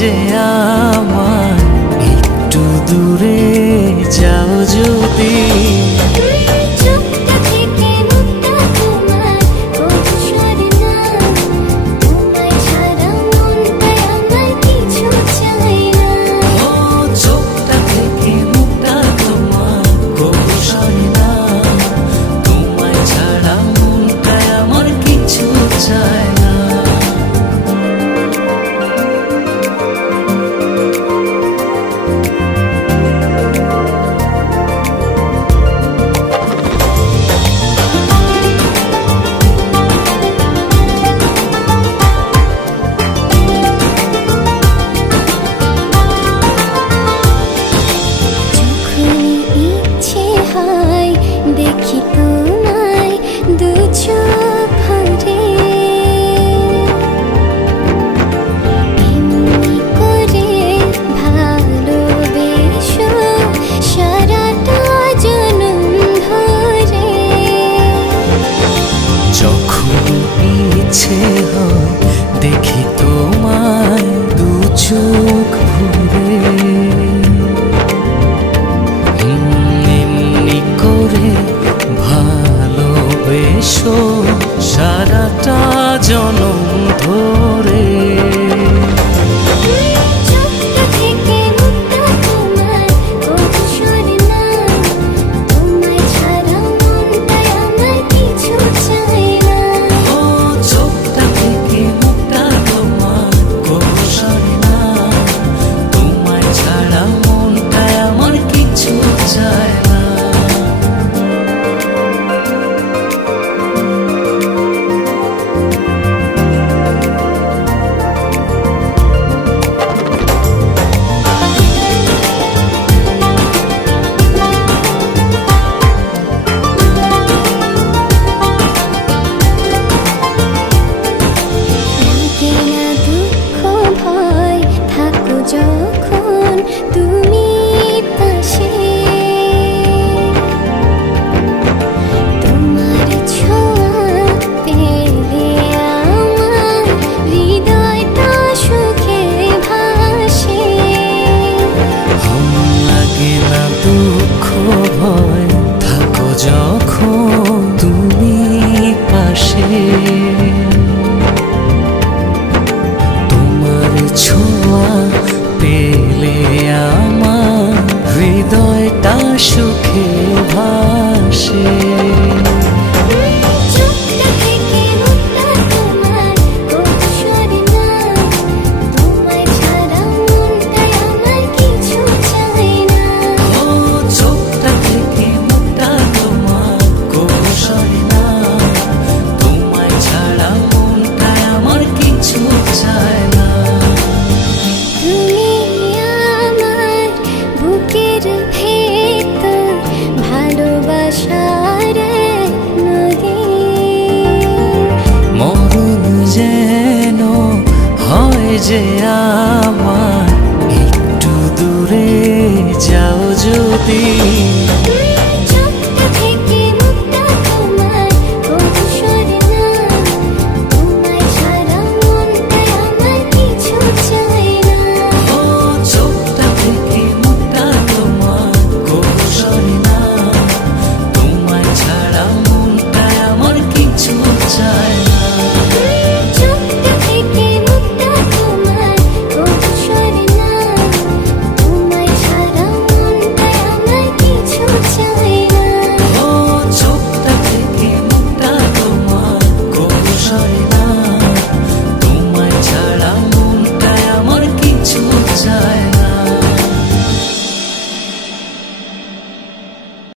যে আমার একটু দূরে যাও যদি। দেখি তোমায় দু চোখ ভরে, এমনি করে ভালোবেসো সারাটা জনম ধরে। যখন ইচ্ছে হয় দেখি তোমায় দু চোখ ভরে, ভালোবেসো সারাটা জনম ধরে। যখন তুমি পাশে, তোমার ছোঁয়া পেলে আমার হৃদয়টা সুখে ভাসে। লাগে না দুঃখ ভয় থাকো যখন তুমি পাশে, তোমার ছোঁয়া পেলে আমার হৃদয়টা সুখে ভাসে। মরণ যেন হয় যে আমার একটু দূরে যাও যদি।